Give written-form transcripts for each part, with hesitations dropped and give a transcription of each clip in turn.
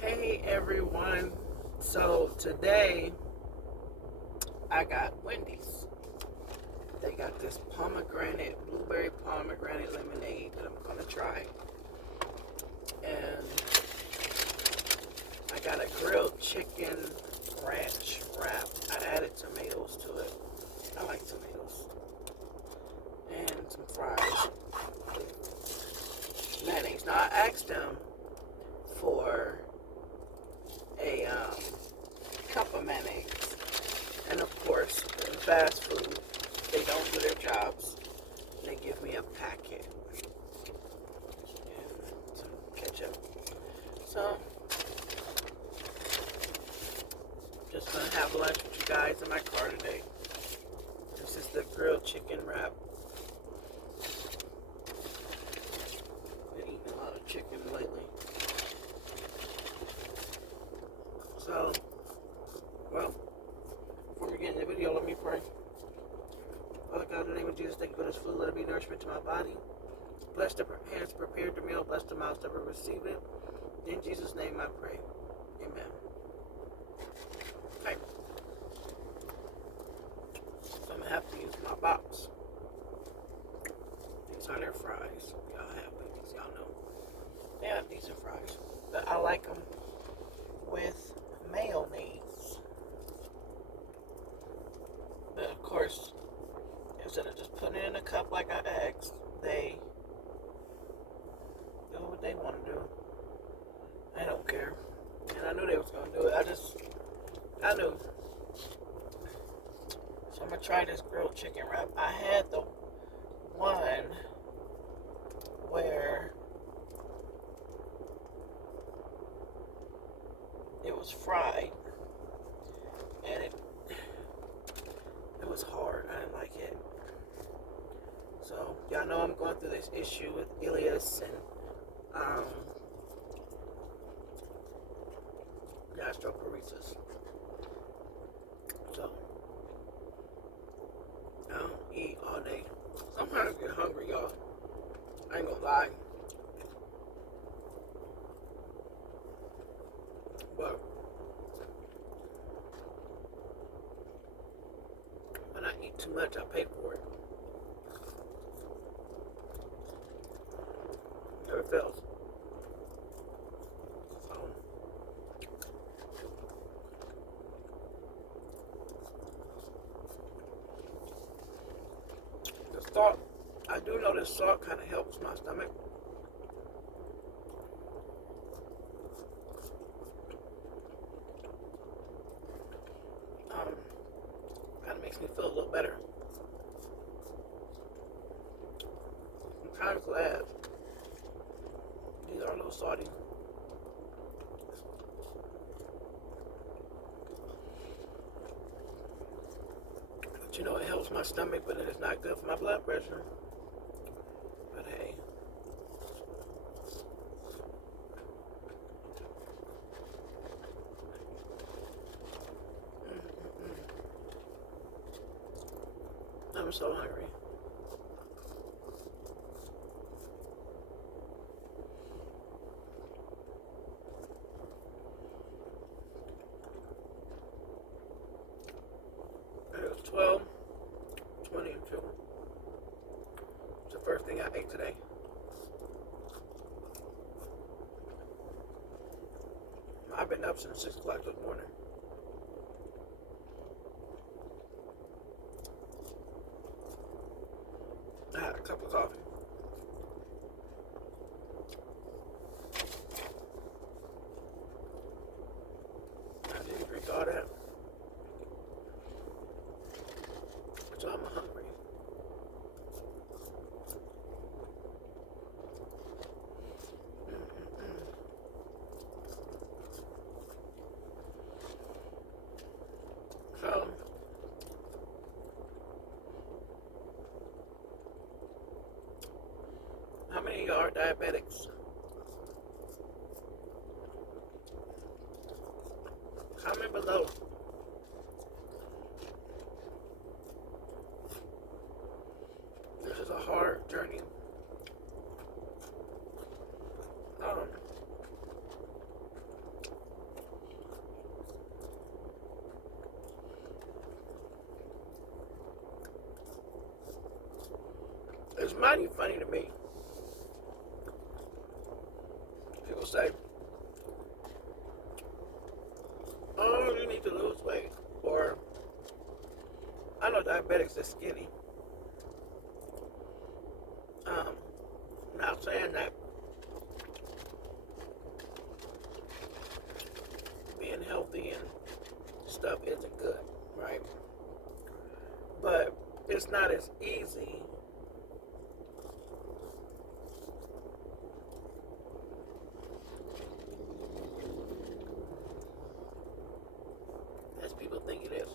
Hey everyone. So today I got Wendy's. They got this blueberry pomegranate lemonade that I'm gonna try. And I got a grilled chicken ranch wrap. I added tomatoes to it. I like tomatoes. And some fries. Mayonnaise. Now I asked them for a cup of mayonnaise. And of course, in fast food, they don't do their jobs. They give me a packet and some ketchup. So, just gonna have lunch with you guys in my car today. This is the grilled chicken wrap. Been eating a lot of chicken lately. So, well, before we get in the video, let me pray. Father God, in the name of Jesus, thank you for this food. Let it be nourishment to my body. Bless the hands prepared the meal. Bless the mouths that will receive it. In Jesus' name I pray. Amen. Okay. So I'm going to have to use my box. These are their fries. Y'all have these. Y'all know. They have decent fries. But I like them with mayonnaise. But of course, instead of just putting it in a cup like I asked, they do what they want to do. I don't care. And I knew they was going to do it. I knew. So I'm going to try this grilled chicken wrap. I had the one where it was fried. And it was hard. I didn't like it. So, y'all know I'm going through this issue with ileus and gastroparesis. So, I don't eat all day. Sometimes I get hungry, y'all. I ain't gonna lie. But when I eat too much, I pay for it. Never fails. So, the salt, I do know that salt kind of helps my stomach. Kind of makes me feel a little better. I'm kind of glad these are a little salty. But you know, it helps my stomach, but it's not good for my blood pressure. But hey. I'm so hungry. It was 12, 20, and 2. It's the first thing I ate today. I've been up since 6 o'clock this morning. I had a cup of coffee. I didn't drink all that. So I'm hungry. So, how many of y'all are diabetics? Comment below. This is a hard journey. mighty funny to me. People say, oh, you need to lose weight. Or, I know diabetics are skinny. Not saying that being healthy and stuff isn't good, right? But it's not as easy as people think it is.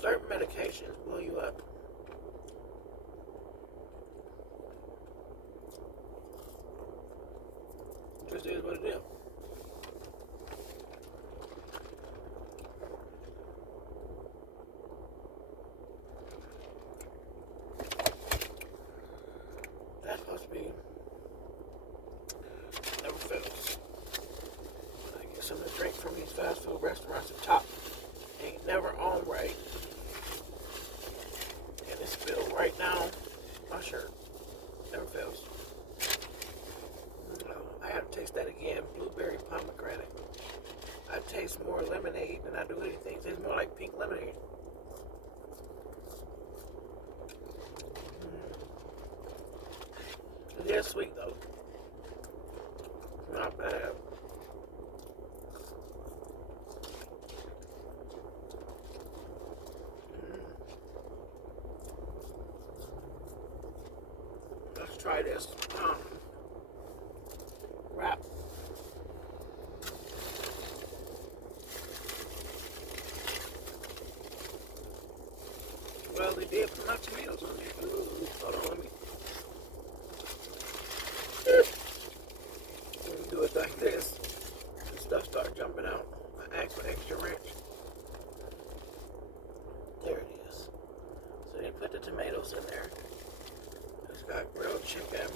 Certain medications blow you up. Just is what it is. That's supposed to be never fails. I get something to drink from these fast food restaurants at top. Ain't never on right. And it's spilled right down my shirt. Never fails. I have to taste that again. Blueberry pomegranate. I taste more lemonade than I do anything. It tastes more like pink lemonade. It is sweet though. Not bad. Let's try this wrap. Well, they did put my tomatoes on there. Ooh, hold on, let me do it like this. The stuff started jumping out. I asked for extra ranch. There it is. So they put the tomatoes in there. It's got grilled chicken.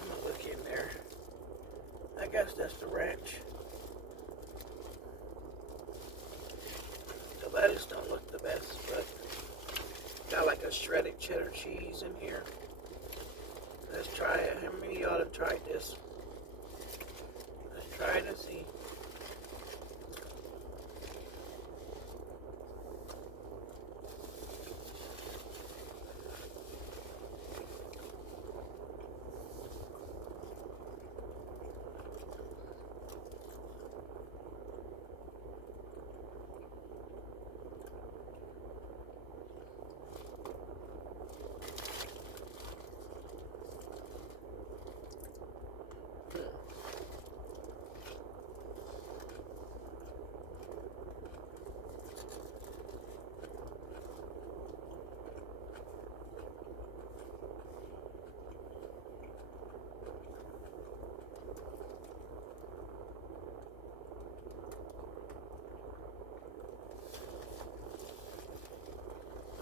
I'm gonna look in there. I guess that's the ranch. The lettuce don't look the best, but got like a shredded cheddar cheese in here. Let's try it. How many of y'all have tried this? Let's try it and see.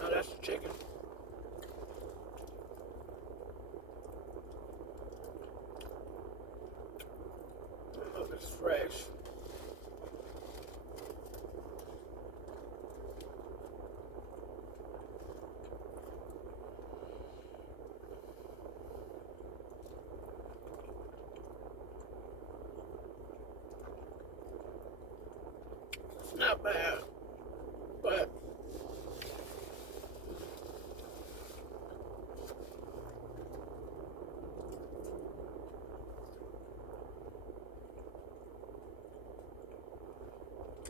Oh, that's the chicken. I hope it's fresh. It's not bad, but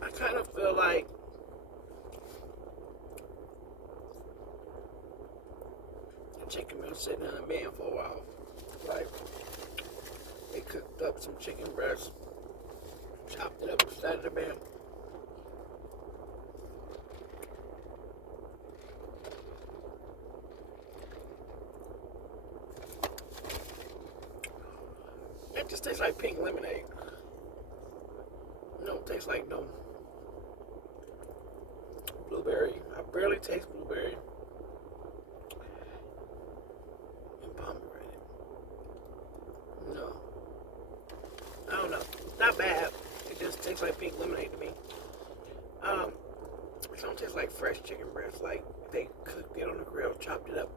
I kind of feel like the chicken been sitting in a pan for a while. Like, they cooked up some chicken breast, chopped it up inside of the pan. It just tastes like pink lemonade. No, it tastes like no blueberry. I barely taste blueberry and pomegranate. No. I don't know. Not bad. It just tastes like pink lemonade to me. don't taste like fresh chicken breast. Like they cooked it on the grill, chopped it up.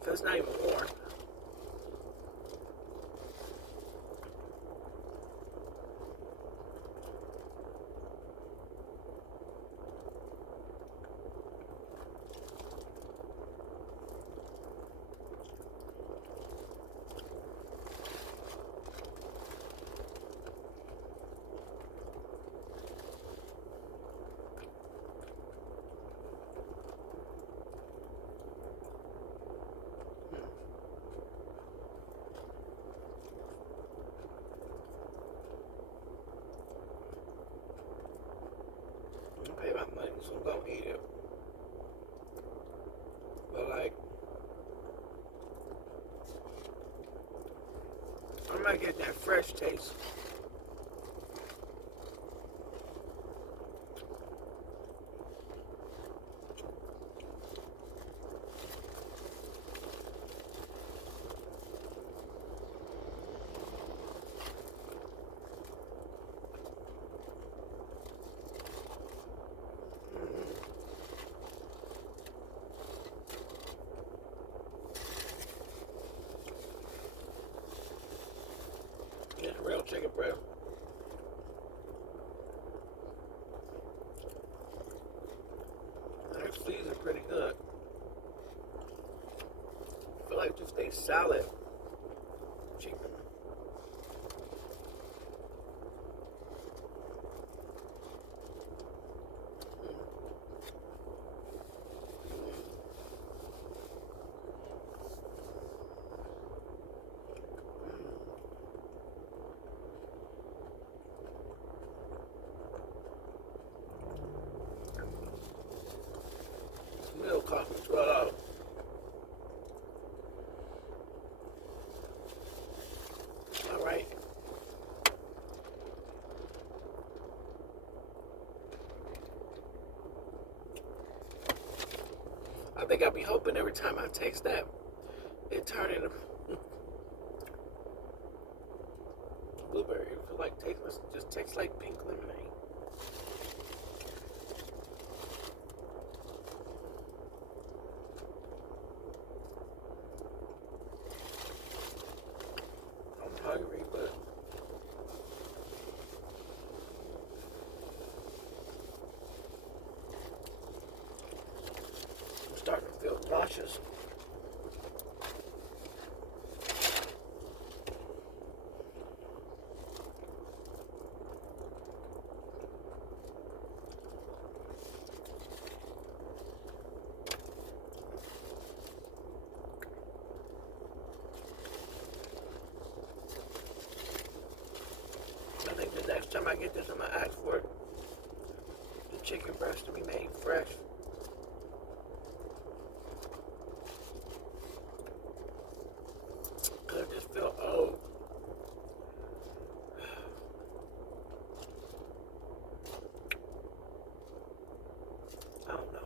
Because it's not even warm. I pay my money, so I'm gonna eat it. But like, I'm not getting that fresh taste. It's real chicken breast. Their seeds are pretty good. I feel like just a solid chicken. This meal cost me $12. All right. I think I'll be hoping every time I taste that, it turn into blueberry. It feel like tasteless. It just tastes like pink lemonade. I'm hungry, but I'm starting to feel nauseous. I think the next time I get this, I'm gonna ask for the chicken breast to be made fresh. Cause I just feel old. I don't know.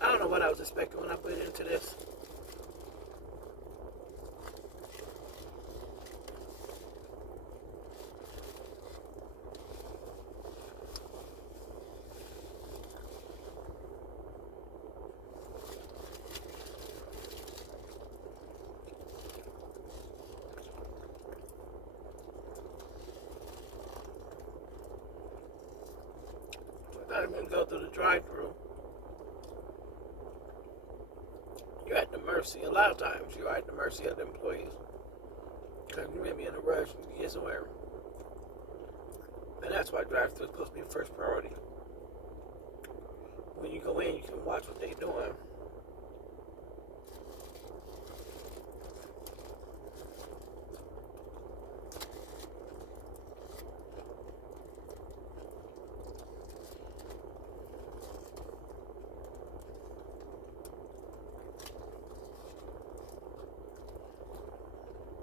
I don't know what I was expecting when I put it into this. I thought I wouldn't go through the drive-thru. You're at the mercy. A lot of times you're at the mercy of the employees. Because you may be in a rush and get somewhere. And that's why drive-thru is supposed to be first priority. When you go in, you can watch what they're doing.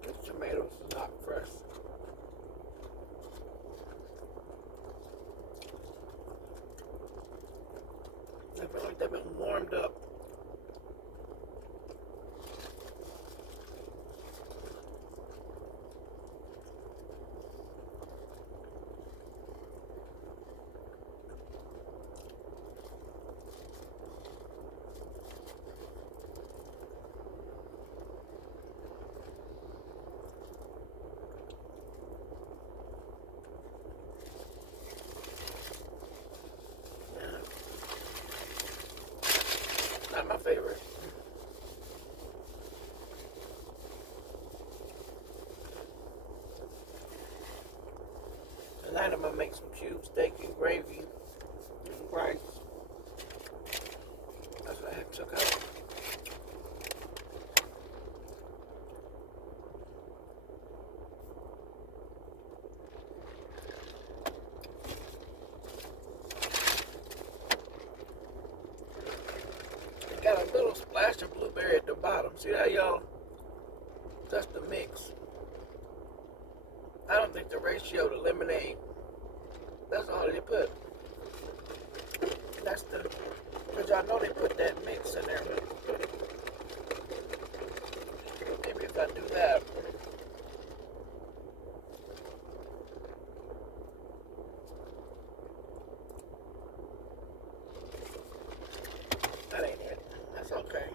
The tomatoes is not fresh. I feel like they've been warmed up. make some cube steak and gravy and rice. That's what I had took out. It got a little splash of blueberry at the bottom. See that, y'all? That's the mix. I don't think the ratio to lemonade, that's all they put. That's the, because y'all know they put that mix in there. Maybe if I do that. That ain't it. That's okay.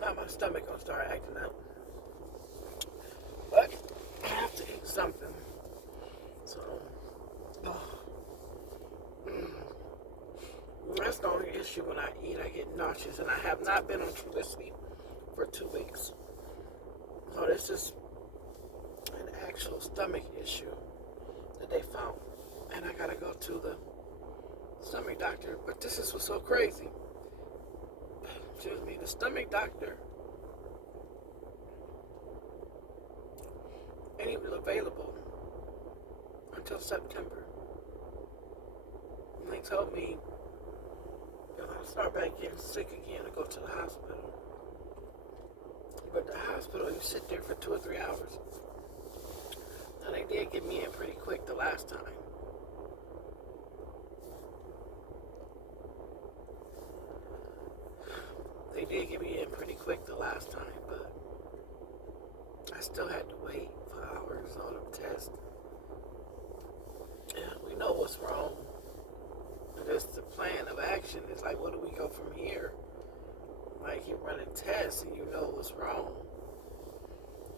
Now my stomach gonna start acting up. But I have to eat something. So, that's the only issue when I eat. I get nauseous, and I have not been on Trulicity for 2 weeks. So this is an actual stomach issue that they found, and I gotta go to the stomach doctor. But this is what's so crazy. Excuse me, the stomach doctor ain't even available until September. And they told me if I start back getting sick again to go to the hospital. But the hospital, you sit there for 2 or 3 hours. Now they did get me in pretty quick the last time. They did get me in pretty quick the last time, but I still had to wait for hours on them tests. Yeah, we know what's wrong. Just the plan of action is like, where do we go from here? Like, you're running tests and you know what's wrong.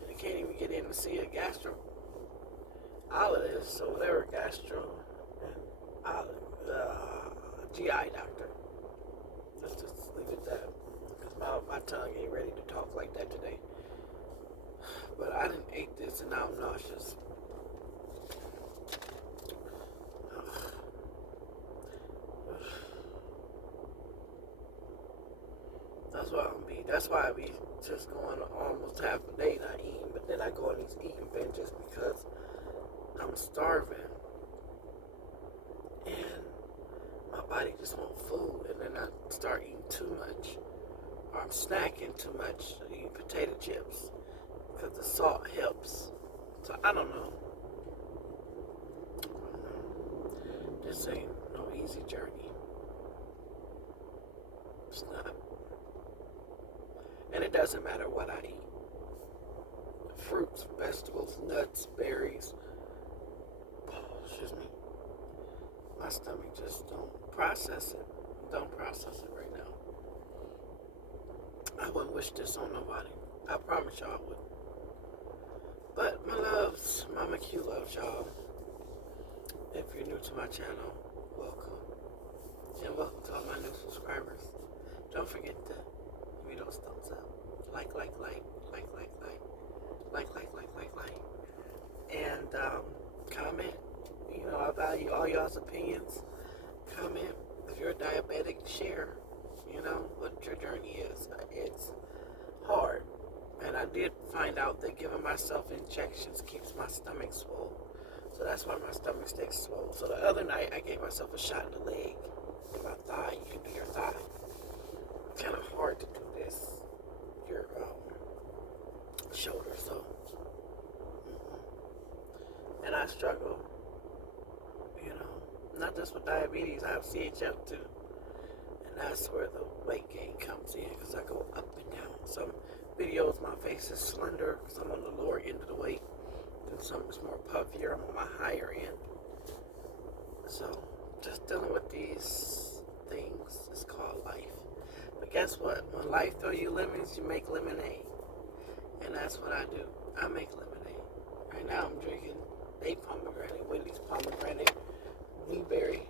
And you can't even get in to see a gastrologist or whatever, GI doctor. Let's just leave it that. Because my tongue ain't ready to talk like that today. But I didn't eat this and now I'm nauseous. That's why I be just going almost half a day not eating, but then I go on these eating binges because I'm starving and my body just wants food, and then I start eating too much, or I'm snacking too much, eating potato chips because the salt helps. So I don't know. This ain't no easy journey. It's not. And it doesn't matter what I eat. Fruits, vegetables, nuts, berries. Excuse me. My stomach just don't process it. Don't process it right now. I wouldn't wish this on nobody. I promise y'all I would. But my loves, Mama Q loves y'all. If you're new to my channel, welcome. And welcome to all my new subscribers. Don't forget to give me those thumbs up. Like. And comment. You know, I value all y'all's opinions. Comment. If you're a diabetic, share, you know, what your journey is. It's hard. And I did find out that giving myself injections keeps my stomach swole. So that's why my stomach stays swole. So the other night, I gave myself a shot in the leg. In my thigh. You can do your thigh. It's kind of hard to do this. Your shoulder, so. And I struggle, you know, not just with diabetes, I have CHF too. And that's where the weight gain comes in, because I go up and down. Some videos, my face is slender, because I'm on the lower end of the weight. And some is more puffier, I'm on my higher end. So, just dealing with these things is called life. But guess what? When life throws you lemons, you make lemonade. And that's what I do. I make lemonade. Right now I'm drinking a pomegranate, Wendy's pomegranate, blueberry,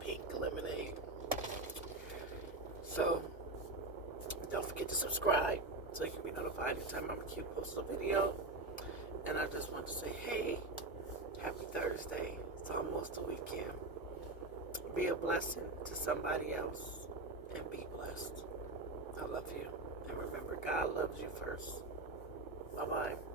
pink lemonade. So, don't forget to subscribe so you can be notified anytime you post a video. And I just want to say, hey, happy Thursday. It's almost the weekend. Be a blessing to somebody else and be blessed. I love you. And remember, God loves you first. Bye-bye.